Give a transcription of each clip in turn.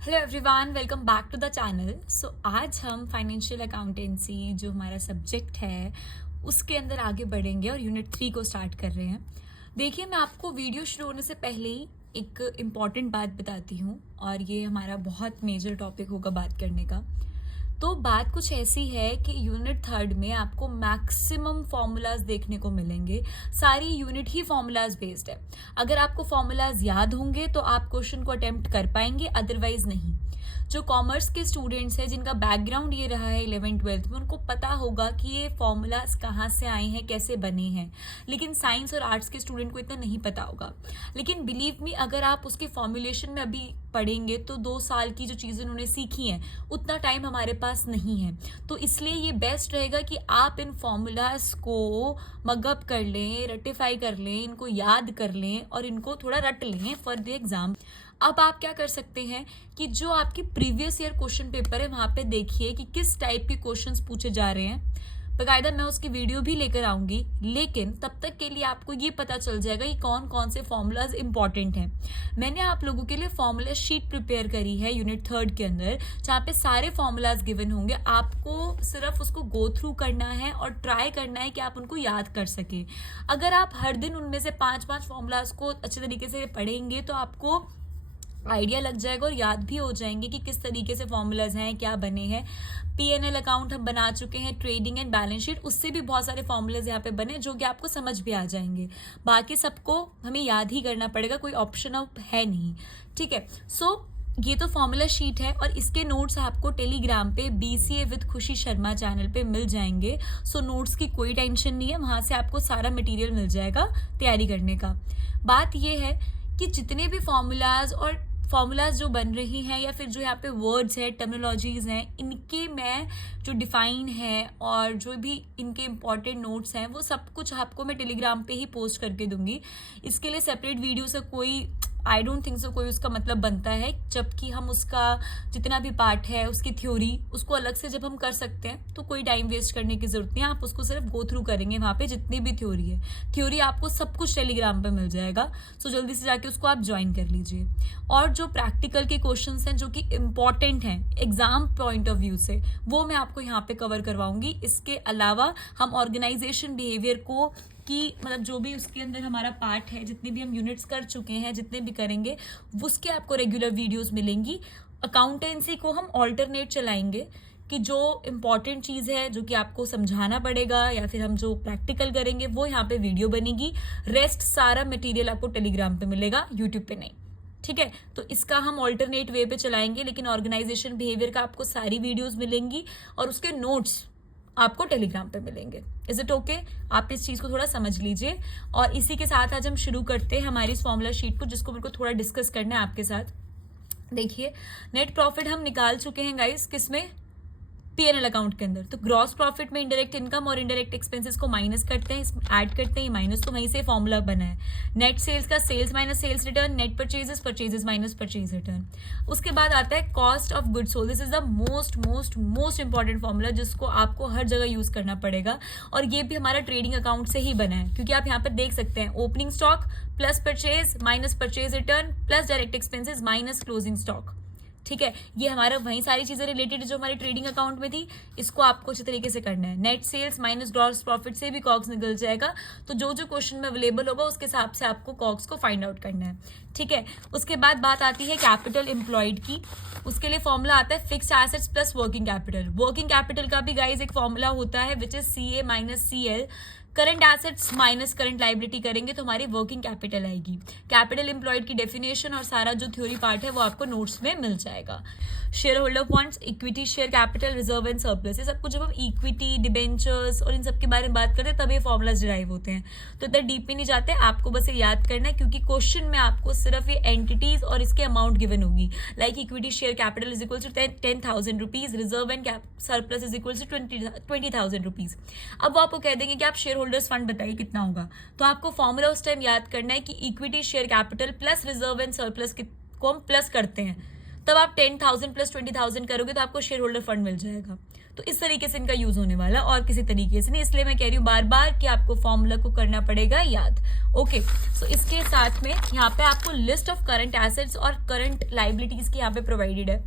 Hello everyone, welcome back to the channel. So आज हम financial accountancy जो हमारा सब्जेक्ट है उसके अंदर आगे बढ़ेंगे और यूनिट 3 को स्टार्ट कर रहे हैं। देखिए, मैं आपको वीडियो शुरू होने से पहले ही एक इम्पॉर्टेंट बात बताती हूँ और ये हमारा बहुत मेजर टॉपिक होगा बात करने का। तो बात कुछ ऐसी है कि यूनिट थर्ड में आपको मैक्सिमम फॉर्मूलाज देखने को मिलेंगे। सारी यूनिट ही फॉर्मूलाज बेस्ड है। अगर आपको फॉर्मूलाज याद होंगे तो आप क्वेश्चन को अटेम्प्ट कर पाएंगे, अदरवाइज नहीं। जो कॉमर्स के स्टूडेंट्स हैं जिनका बैकग्राउंड ये रहा है 11th-12th में, उनको पता होगा कि ये फॉर्मूलाज कहाँ से आए हैं, कैसे बने हैं। लेकिन साइंस और आर्ट्स के स्टूडेंट को इतना नहीं पता होगा। लेकिन बिलीव मी, अगर आप उसके फॉर्मुलेशन में अभी पढ़ेंगे तो 2 साल की जो चीज़ें उन्होंने सीखी हैं उतना टाइम हमारे पास नहीं है। तो इसलिए ये बेस्ट रहेगा कि आप इन फॉर्मूलाज को मगअप कर लें, रेटिफाई कर लें, इनको याद कर लें और इनको थोड़ा रट लें फॉर द एग्जाम। अब आप क्या कर सकते हैं कि जो आपकी प्रीवियस ईयर क्वेश्चन पेपर है वहाँ पे देखिए कि किस टाइप के क्वेश्चंस पूछे जा रहे हैं। बाकायदा मैं उसकी वीडियो भी लेकर आऊंगी, लेकिन तब तक के लिए आपको ये पता चल जाएगा कि कौन कौन से फॉर्मूलाज इंपॉर्टेंट हैं। मैंने आप लोगों के लिए फॉर्मूला शीट प्रिपेयर करी है यूनिट थर्ड के अंदर, जहाँ पे सारे फॉर्मूलाज गिवन होंगे। आपको सिर्फ उसको गो थ्रू करना है और ट्राई करना है कि आप उनको याद कर सके। अगर आप हर दिन उनमें से 5-5 फॉर्मूलाज को अच्छे तरीके से पढ़ेंगे तो आपको आइडिया लग जाएगा और याद भी हो जाएंगे कि किस तरीके से फॉर्मूलाज हैं, क्या बने हैं। P&L अकाउंट हम बना चुके हैं, ट्रेडिंग एंड बैलेंस शीट, उससे भी बहुत सारे फॉर्मूलाज यहाँ पे बने जो कि आपको समझ भी आ जाएंगे। बाकी सबको हमें याद ही करना पड़ेगा, कोई ऑप्शन अब है नहीं। ठीक है, सो ये तो फॉर्मूला शीट है और इसके नोट्स आपको टेलीग्राम पे BCA विद खुशी शर्मा चैनल पे मिल जाएंगे। सो नोट्स की कोई टेंशन नहीं है, वहाँ से आपको सारा मटेरियल मिल जाएगा तैयारी करने का। बात ये है कि जितने भी फॉर्मूलाज जो बन रही हैं या फिर जो यहाँ पे वर्ड्स है, टर्मिनोलॉजीज हैं, इनके मैं जो डिफाइन है और जो भी इनके इम्पॉर्टेंट नोट्स हैं वो सब कुछ आपको मैं टेलीग्राम पे ही पोस्ट करके दूंगी। इसके लिए सेपरेट वीडियो से कोई आई डोंट थिंक सो कोई उसका मतलब बनता है, जबकि हम उसका जितना भी पार्ट है उसकी थ्योरी उसको अलग से जब हम कर सकते हैं तो कोई टाइम वेस्ट करने की जरूरत नहीं है। आप उसको सिर्फ गो थ्रू करेंगे, वहाँ पे जितनी भी थ्योरी आपको सब कुछ टेलीग्राम पे मिल जाएगा। सो जल्दी से जाके उसको आप ज्वाइन कर लीजिए। और जो प्रैक्टिकल के क्वेश्चंस हैं जो कि इम्पॉर्टेंट हैं एग्जाम पॉइंट ऑफ व्यू से, वो मैं आपको यहाँ पे कवर करवाऊंगी। इसके अलावा हम ऑर्गेनाइजेशन बिहेवियर को कि मतलब जो भी उसके अंदर हमारा पार्ट है, जितने भी हम यूनिट्स कर चुके हैं, जितने भी करेंगे, उसके आपको रेगुलर वीडियोस मिलेंगी। अकाउंटेंसी को हम ऑल्टरनेट चलाएंगे कि जो इम्पॉर्टेंट चीज़ है जो कि आपको समझाना पड़ेगा या फिर हम जो प्रैक्टिकल करेंगे वो यहाँ पे वीडियो बनेगी। रेस्ट सारा मटेरियल आपको टेलीग्राम पे मिलेगा, यूट्यूब पे नहीं। ठीक है, तो इसका हम ऑल्टरनेट वे पे चलाएंगे, लेकिन ऑर्गेनाइजेशन बिहेवियर का आपको सारी वीडियोस मिलेंगी और उसके नोट्स आपको टेलीग्राम पे मिलेंगे। Is it okay? आप इस चीज़ को थोड़ा समझ लीजिए। और इसी के साथ आज हम शुरू करते हैं हमारी इस फॉर्मूला शीट को, जिसको मेरे को थोड़ा डिस्कस करना है आपके साथ। देखिए, नेट प्रॉफिट हम निकाल चुके हैं गाइस, किसमें? P&L अकाउंट के अंदर। तो ग्रॉस प्रॉफिट में इंडायरेक्ट इनकम और इंडायरेक्ट एक्सपेंसेस को माइनस करते हैं, ऐड करते हैं, माइनस, तो वहीं से फॉर्मूला बना है। नेट सेल्स का sales minus sales return, net purchases minus purchase return. उसके बाद आता है cost of goods sold. This is the most most most important formula जिसको आपको हर जगह यूज करना पड़ेगा। और ये भी हमारा ट्रेडिंग अकाउंट से ही बना है, क्योंकि आप यहाँ पर देख सकते हैं opening stock plus purchase minus purchase return plus direct expenses minus closing stock. ठीक है, ये हमारा वही सारी चीजें रिलेटेड जो हमारी ट्रेडिंग अकाउंट में थी, इसको आपको अच्छे तरीके से करना है। Net sales minus gross profit से भी कॉग्स निकल जाएगा। तो जो जो क्वेश्चन में अवेलेबल होगा उसके हिसाब से आपको कॉग्स को फाइंड आउट करना है। ठीक है, उसके बाद बात आती है कैपिटल एम्प्लॉयड की। उसके लिए फॉर्मूला आता है fixed assets plus working capital. Working capital का भी गाइज एक फॉर्मूला होता है which is CA minus CL। Current assets minus current liability करेंगे तो हमारी वर्किंग कैपिटल आएगी। कैपिटल एम्प्लॉयड की डेफिनेशन और सारा जो थ्योरी पार्ट है वो आपको नोट्स में मिल जाएगा। Share holder funds, equity share capital, reserve and surplus, ये सब कुछ जब हम इक्विटी, डिबेंचर्स और इन सब के बारे में बात करते हैं तब ये फॉर्मुलाज डिराइव होते हैं। तो इतना डीप में नहीं जाते, आपको बस ये याद करना है, क्योंकि क्वेश्चन में आपको सिर्फ ये एंटिटीज और इसके अमाउंट गिवन होगी। Like equity share capital is equal to 10,000 rupees, reserve and surplus is equal to 20,000 rupees. अब वो आपको कह देंगे कि आप शेयर होल्डर्स फंड बताइए कितना होगा, तो आपको फॉर्मूला उस टाइम याद करना है कि equity share capital plus reserve and surplus को हम प्लस करते हैं। तब आप 10,000 प्लस 20,000 करोगे तो आपको शेयर होल्डर फंड मिल जाएगा। तो इस तरीके से इनका यूज होने वाला और किसी तरीके से नहीं, इसलिए मैं कह रही हूँ बार बार कि आपको फॉर्मूला को करना पड़ेगा याद। ओके, सो इसके साथ में यहाँ पे आपको लिस्ट ऑफ करंट एसेट्स और करंट लाइबिलिटीज की यहाँ पे प्रोवाइडेड है।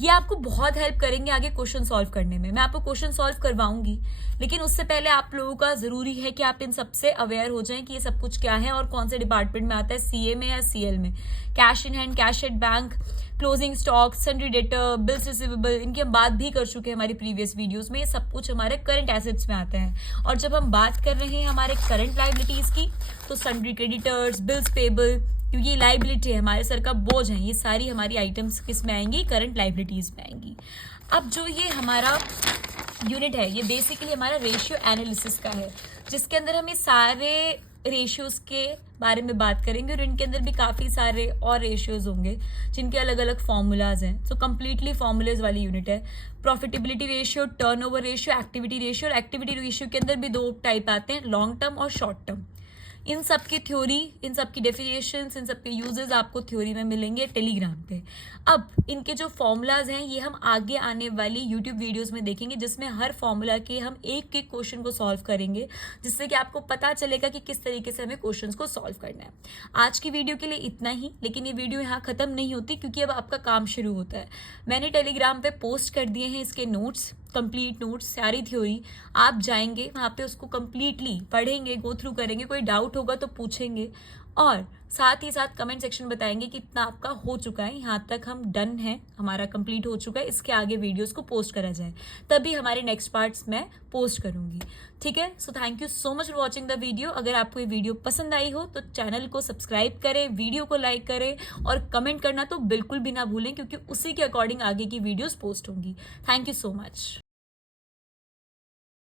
ये आपको बहुत हेल्प करेंगे आगे क्वेश्चन सॉल्व करने में। मैं आपको क्वेश्चन सॉल्व करवाऊंगी, लेकिन उससे पहले आप लोगों का जरूरी है कि आप इन सबसे अवेयर हो जाएं कि ये सब कुछ क्या है और कौन से डिपार्टमेंट में आता है, सीए में या सीएल में। Cash in hand, cash at bank, closing stock, sundry debtor, bills receivable, इनकी हम बात भी कर चुके हैं हमारी प्रीवियस वीडियोस में। ये सब कुछ हमारे करंट एसेट्स में आते हैं। और जब हम बात कर रहे हैं हमारे करंट लाइबिलिटीज की, तो सन्ड्री क्रेडिटर्स, बिल्स पेबल, क्योंकि ये लाइबिलिटी है, हमारे सर का बोझ है, ये सारी हमारी आइटम्स किस में आएंगी, करंट लाइबिलिटीज में आएंगी। अब जो ये हमारा यूनिट है, ये बेसिकली हमारा रेशियो एनालिसिस का है, जिसके अंदर हम ये सारे रेशियोज के बारे में बात करेंगे और इनके अंदर भी काफ़ी सारे और रेशियोज होंगे जिनके अलग अलग फॉर्मूलाज हैं। सो कंप्लीटली फॉर्मूलाज वाली यूनिट है। Profitability ratio, turnover ratio, activity ratio. और एक्टिविटी रेशियो के अंदर भी दो टाइप आते हैं, लॉन्ग टर्म और शॉर्ट टर्म। इन सब की थ्योरी, इन सब की डेफिनेशंस, इन सब के यूजेस आपको थ्योरी में मिलेंगे टेलीग्राम पे। अब इनके जो फॉर्मूलाज हैं ये हम आगे आने वाली यूट्यूब वीडियोस में देखेंगे, जिसमें हर फॉर्मूला के हम एक एक क्वेश्चन को सॉल्व करेंगे, जिससे कि आपको पता चलेगा कि किस तरीके से हमें क्वेश्चंस को सॉल्व करना है। आज की वीडियो के लिए इतना ही, लेकिन ये वीडियो यहाँ खत्म नहीं होती, क्योंकि अब आपका काम शुरू होता है। मैंने टेलीग्राम पे पोस्ट कर दिए हैं इसके नोट्स, कंप्लीट नोट्स, सारी थ्योरी। आप जाएंगे वहाँ पे उसको कंप्लीटली पढ़ेंगे, गो थ्रू करेंगे, कोई डाउट होगा तो पूछेंगे, और साथ ही साथ कमेंट सेक्शन बताएंगे कितना आपका हो चुका है, यहाँ तक हम डन है, हमारा कंप्लीट हो चुका है, इसके आगे वीडियोस को पोस्ट करा जाए, तभी हमारे नेक्स्ट पार्ट्स मैं पोस्ट करूंगी। ठीक है, so thank you so much for watching the video. अगर आपको ये वीडियो पसंद आई हो तो चैनल को सब्सक्राइब करें, वीडियो को लाइक करें, और कमेंट करना तो बिल्कुल भी ना भूलें, क्योंकि उसी के अकॉर्डिंग आगे की वीडियोस पोस्ट होंगी। Thank you so much.